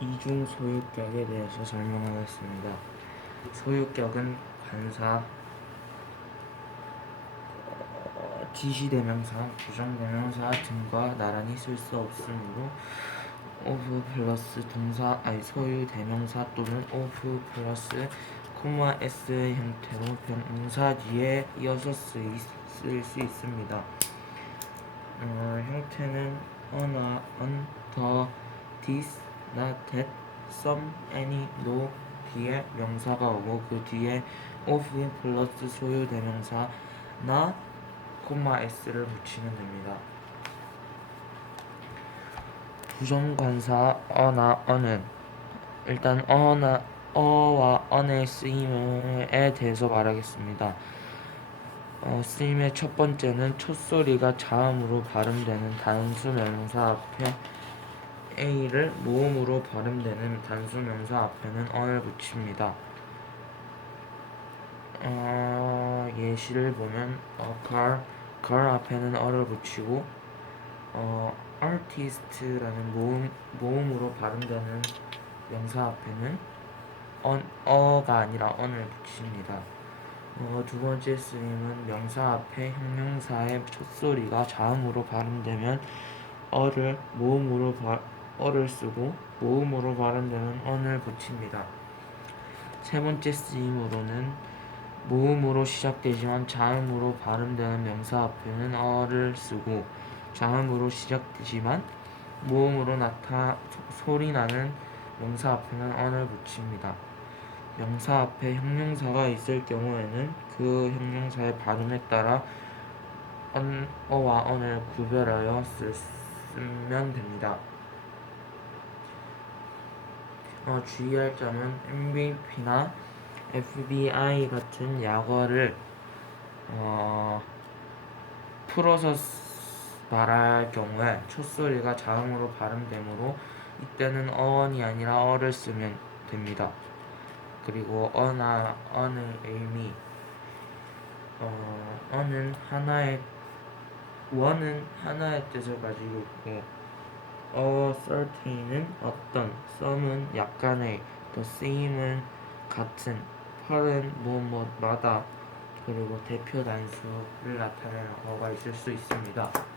이중 소유격에 대해서 설명하겠습니다. 소유격은 관사, 어, 지시대명사, 부정대명사 등과 나란히 쓸 수 없으므로 of 플러스 동사 아니 소유 대명사 또는 of 플러스 코마 s 형태로 명사 뒤에 이어서 쓰일 수 있습니다. 어, 형태는 on, the, this, not that, some, any, no 뒤에 명사가 오고 그 뒤에 of 플러스 소유 대명사 나, 코마 s를 붙이면 됩니다. 부정관사 어나 어는 일단 어나 어와 언의 쓰임에 대해서 말하겠습니다. 어, 쓰임의 첫 번째는 첫소리가 자음으로 발음되는 단수 명사 앞에 a를 모음으로 발음되는 단수 명사 앞에는 어를 붙입니다. 어, 예시를 보면 어, car, car 앞에는 어를 붙이고 어, artist라는 모음, 모음으로 발음되는 명사 앞에는 언, 어가 아니라 언을 붙입니다. 어, 두 번째 쓰임은 명사 앞에 형용사의 첫소리가 자음으로 발음되면 어를 모음으로 바, 어를 쓰고 모음으로 발음되는 언을 붙입니다. 세 번째 쓰임으로는 모음으로 시작되지만 자음으로 발음되는 명사 앞에는 어를 쓰고 자음으로 시작되지만 모음으로 나타 소리 나는 명사 앞에는 언을 붙입니다. 명사 앞에 형용사가 있을 경우에는 그 형용사의 발음에 따라 언, 어와 언을 구별하여 쓰, 쓰면 됩니다. 어, 주의할 점은 MVP나 FBI 같은 약어를 어, 풀어서 쓰- 말할 경우에 첫소리가 자음으로 발음되므로 이때는 어원이 아니라 어를 쓰면 됩니다. 그리고 어나 어느 의미 어, 어는 하나의 원은 하나의 뜻을 가지고 있고 어 certain은 어떤 some은 약간의 the same은 같은 펄은 무엇무엇마다 그리고 대표 단수를 나타내는 어가 있을 수 있습니다.